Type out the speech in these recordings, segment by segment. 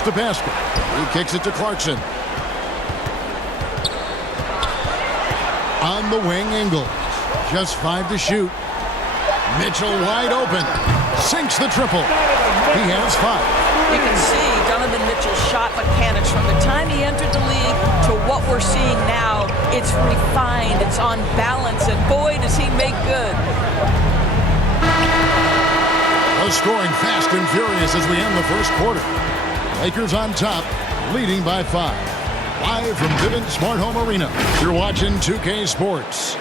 Gets the basket. He kicks it to Clarkson. On the wing, Ingles. Just 5 to shoot. Mitchell wide open. Sinks the triple. He has 5. You can see Donovan Mitchell's shot mechanics from the time he entered the league to what we're seeing now. It's refined, it's on balance, and boy, does he make good. Well, scoring fast and furious as we end the first quarter. Lakers on top, leading by 5. Live from Vivint Smart Home Arena, you're watching 2K Sports.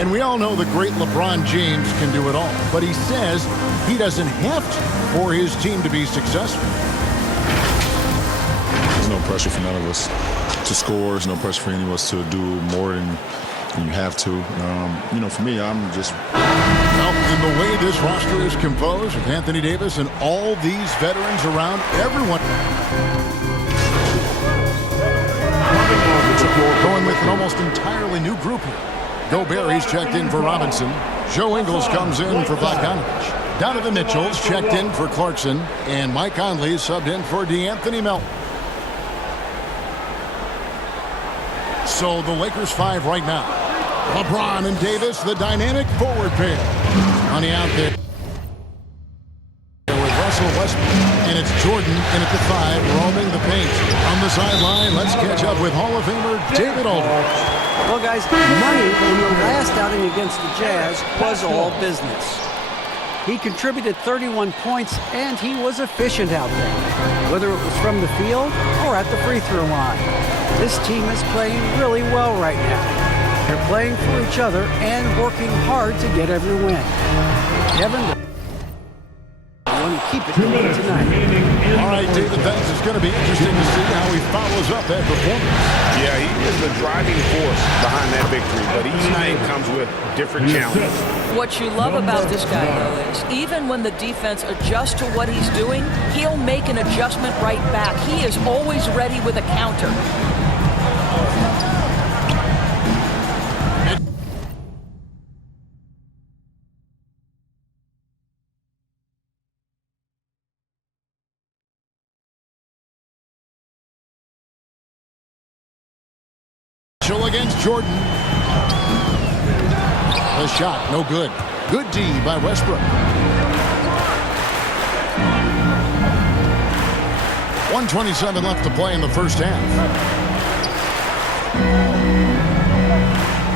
And we all know the great LeBron James can do it all, but he says he doesn't have to for his team to be successful. There's no pressure for none of us to score. There's no pressure for any of us to do more than you have to. For me, I'm just... Well, in the way this roster is composed, with Anthony Davis and all these veterans around, everyone... Going with an almost entirely new group here. Gobert, he's checked in for Robinson. Joe Ingles comes in for Bogdanovich. Donovan Mitchell's checked in for Clarkson. And Mike Conley subbed in for DeAnthony Melton. So the Lakers 5 right now. LeBron and Davis, the dynamic forward pair. Money out there with Russell Westbrook. And it's Jordan in at the 5, roaming the paint. On the sideline, let's catch up with Hall of Famer David Aldridge. Well, guys, Money in the last outing against the Jazz was all business. He contributed 31 points, and he was efficient out there, whether it was from the field or at the free throw line. This team is playing really well right now. They're playing for each other and working hard to get every win. Kevin, I want to keep it going tonight. All right, David, thanks. It's going to be interesting to see how he follows up that performance. Yeah, he is the driving force behind that victory, but each night comes with different challenges. What you love about this guy, though, is even when the defense adjusts to what he's doing, he'll make an adjustment right back. He is always ready with a counter. Against Jordan. The shot, no good. Good D by Westbrook. 1:27 left to play in the first half.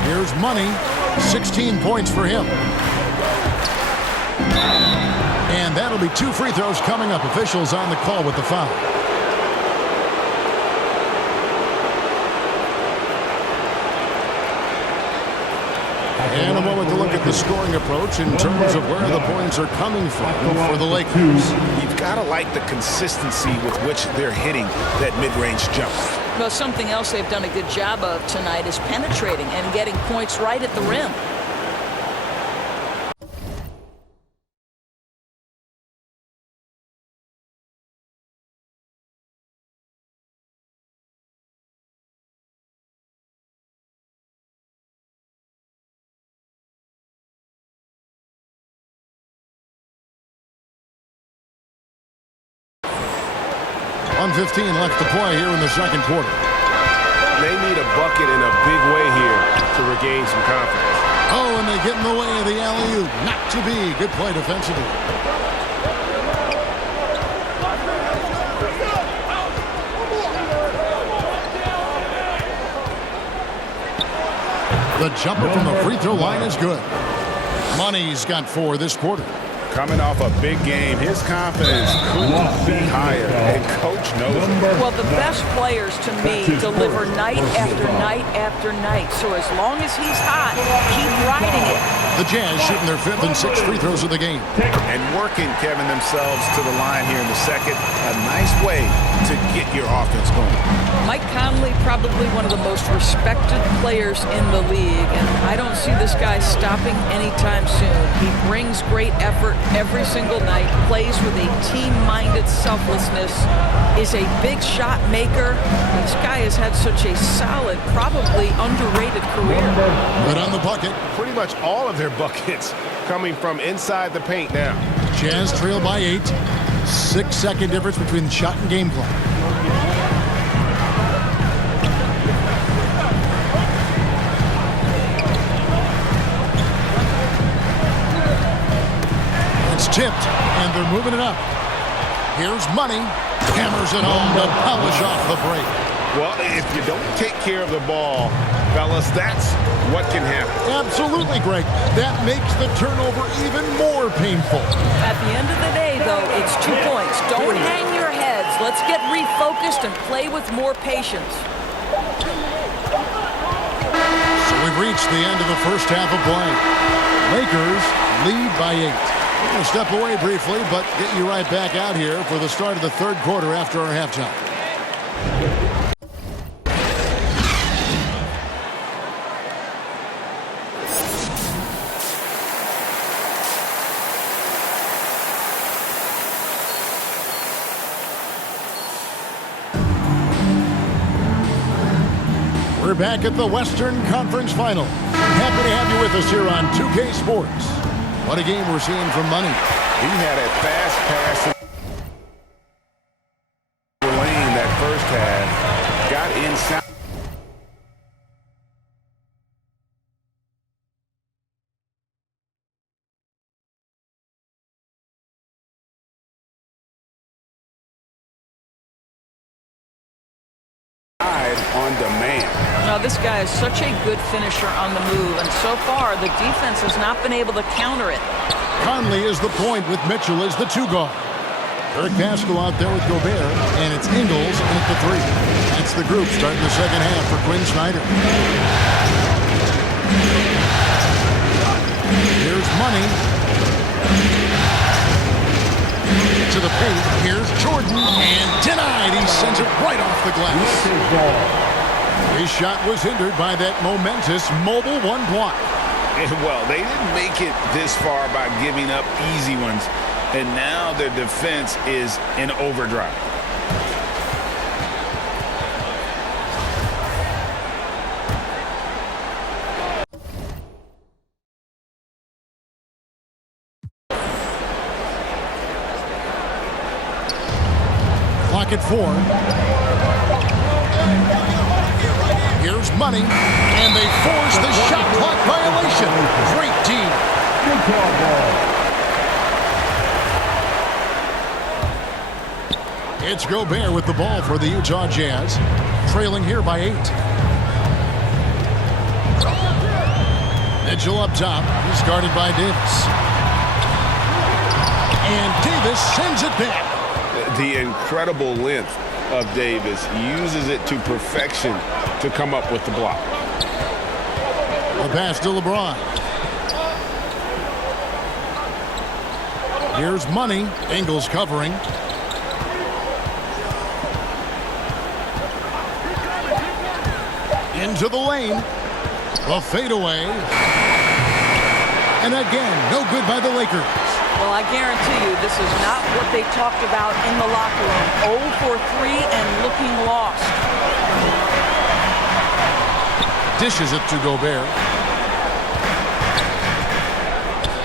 Here's Money. 16 points for him. And that'll be 2 free throws coming up. Officials on the call with the foul. And a moment to look at the scoring approach in terms of where the points are coming from for the Lakers. You've got to like the consistency with which they're hitting that mid-range jump. Well, something else they've done a good job of tonight is penetrating and getting points right at the rim. .15 left to play here in the second quarter. They need a bucket in a big way here to regain some confidence. Oh, and they get in the way of the alley-oop. Not to be. Good play defensively. The jumper from the free throw line is good. Money's got 4 this quarter. Coming off a big game, his confidence couldn't be higher, and Coach knows it. Well, the best players, to me, deliver night after night after night. So as long as he's hot, keep riding it. The Jazz shooting their 5th and 6th free throws of the game. And working, Kevin, themselves to the line here in the second. A nice way to get your offense going. Mike Conley, probably one of the most respected players in the league, and I don't see this guy stopping anytime soon. He brings great effort every single night, plays with a team-minded selflessness, is a big shot maker. This guy has had such a solid, probably underrated career. But on the bucket. Pretty much all of their buckets coming from inside the paint now. Jazz trail by 8. 6-second difference between the shot and game clock. It's tipped, and they're moving it up. Here's Money. Hammers it home to polish off the break. Well, if you don't take care of the ball, fellas, that's what can happen. Absolutely, Greg. That makes the turnover even more painful. At the end of the day, though, it's 2 points. Don't hang your heads. Let's get refocused and play with more patience. So we've reached the end of the first half of play. Lakers lead by 8. We're going to step away briefly, but get you right back out here for the start of the third quarter after our halftime. We're back at the Western Conference Final. Happy to have you with us here on 2K Sports. What a game we're seeing from Money. He had a fast pass lane that first half. Got inside. On demand. Now, this guy is such a good finisher on the move, and so far the defense has not been able to counter it. Conley is the point with Mitchell as the 2 guard. Eric Pascal out there with Gobert, and it's Ingles in at the 3. That's the group starting the second half for Quinn Snyder. Here's Money. To the paint. Here's Jordan, and denied. He sends it right off the glass. His shot was hindered by that momentous mobile 1 block. Well, they didn't make it this far by giving up easy ones, and now their defense is in overdrive. Clock at 4. Here's Money, and they force the shot clock violation. Great team. It's Gobert with the ball for the Utah Jazz, trailing here by 8. Mitchell up top. He's guarded by Davis. And Davis sends it back. The incredible length of Davis uses it to perfection to come up with the block. The pass to LeBron. Here's Money. Ingles covering. Into the lane. A fadeaway. And again, no good by the Lakers. Well, I guarantee you this is not what they talked about in the locker room. 0 for 3 and looking lost. Dishes it to Gobert.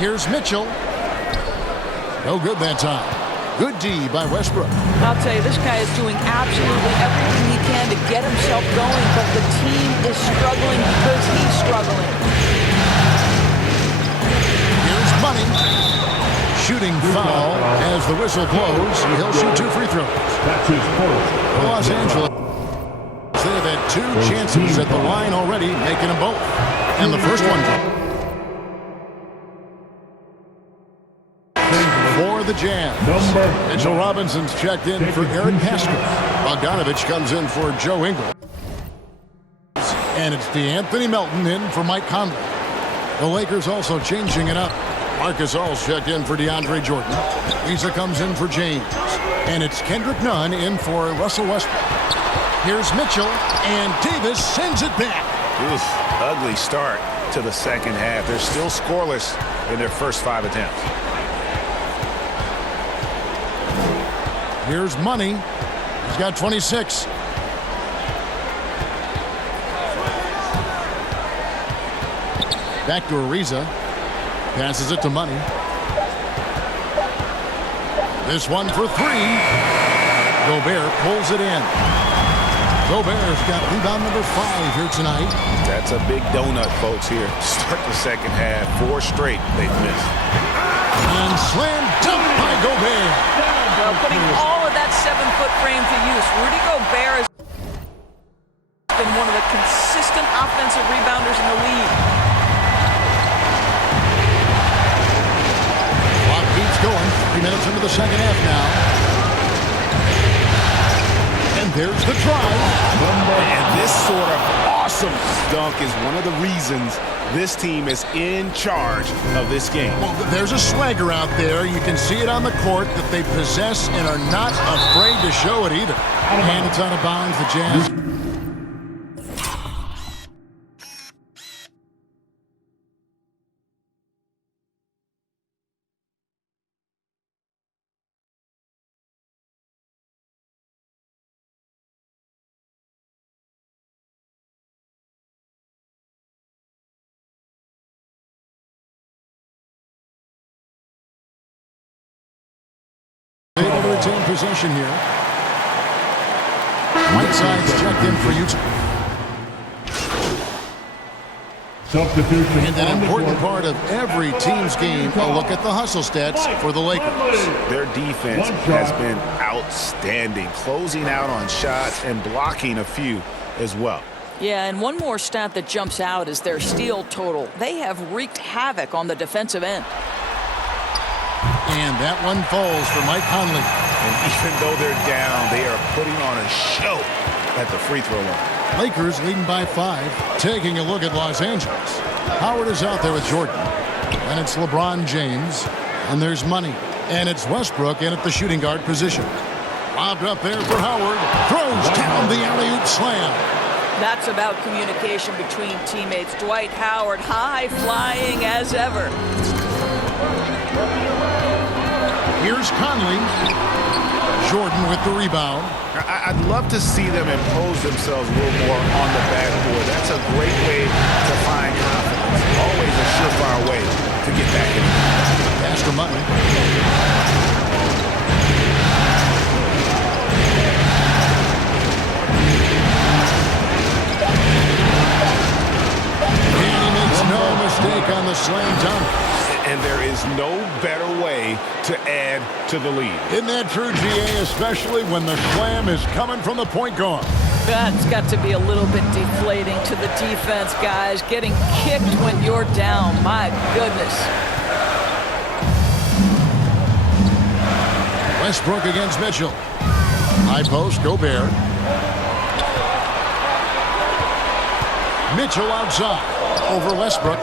Here's Mitchell. No good that time. Good D by Westbrook. I'll tell you, this guy is doing absolutely everything he can to get himself going, but the team is struggling because he's struggling. Here's Money. Shooting foul as the whistle blows. He'll shoot 2 free throws. That's his first. Los Angeles. They have had 2 chances at the line already, making them both. And the first one for the Jazz. Mitchell Robinson's checked in for Eric Pascal. Bogdanovich comes in for Joe Ingles. And it's DeAnthony Melton in for Mike Conley. The Lakers also changing it up. Marcus All's checked in for DeAndre Jordan. Lisa comes in for James. And it's Kendrick Nunn in for Russell Westbrook. Here's Mitchell, and Davis sends it back. Oof, ugly start to the second half. They're still scoreless in their first 5 attempts. Here's Money. He's got 26. Back to Ariza. Passes it to Money. This one for three. Gobert pulls it in. Gobert's got rebound number 5 here tonight. That's a big donut, folks, here. Start the second half. 4 straight they've missed. And slam dunk by Gobert. Well, putting all of that 7-foot frame to use. Rudy Gobert has been one of the consistent offensive rebounders in the league. Clock keeps going. 3 minutes into the second half now. And there's the drive. And this sort of awesome dunk is one of the reasons this team is in charge of this game. Well, there's a swagger out there. You can see it on the court that they possess and are not afraid to show it either. And it's out of bounds. The Jazz. Able to retain possession here. Whiteside's checked in for Utah. Substitution. And an important part of every team's game, a look at the hustle stats for the Lakers. Their defense has been outstanding, closing out on shots and blocking a few as well. Yeah, and one more stat that jumps out is their steal total. They have wreaked havoc on the defensive end. And that one falls for Mike Conley. And even though they're down, they are putting on a show at the free throw line. Lakers leading by 5. Taking a look at Los Angeles. Howard is out there with Jordan. And it's LeBron James. And there's Money. And it's Westbrook in at the shooting guard position. Lobbed up there for Howard. Throws down the alley-oop slam. That's about communication between teammates. Dwight Howard high flying as ever. Here's Conley. Jordan with the rebound. I'd love to see them impose themselves a little more on the backboard. That's a great way to find confidence. Always a surefire way to get back in. Pass to Money. And he makes no mistake on the slam dunk. And there is no better way to add to the lead. Isn't that true, GA, especially when the slam is coming from the point guard? That's got to be a little bit deflating to the defense, guys. Getting kicked when you're down. My goodness. Westbrook against Mitchell. High post, Gobert. Mitchell outside. Over Westbrook.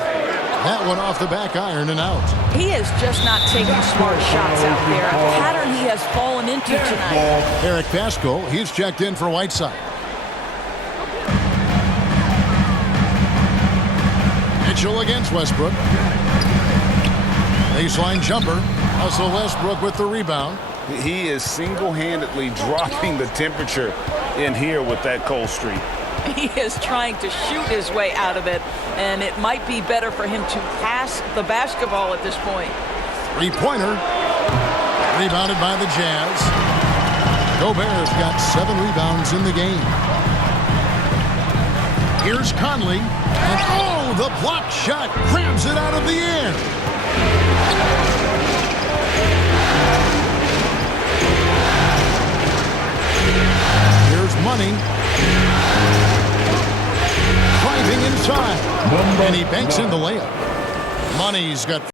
That one off the back iron and out. He is just not taking smart shots out there. A pattern he has fallen into tonight. Eric Pascal, he's checked in for Whiteside. Mitchell against Westbrook. Baseline jumper. Also Westbrook with the rebound. He is single-handedly dropping the temperature in here with that cold streak. He is trying to shoot his way out of it, and it might be better for him to pass the basketball at this point. Three-pointer. Rebounded by the Jazz. Gobert's got 7 rebounds in the game. Here's Conley. And oh, the block shot grabs it out of the air. Here's Money. Driving inside. And he banks in the layup. Money's got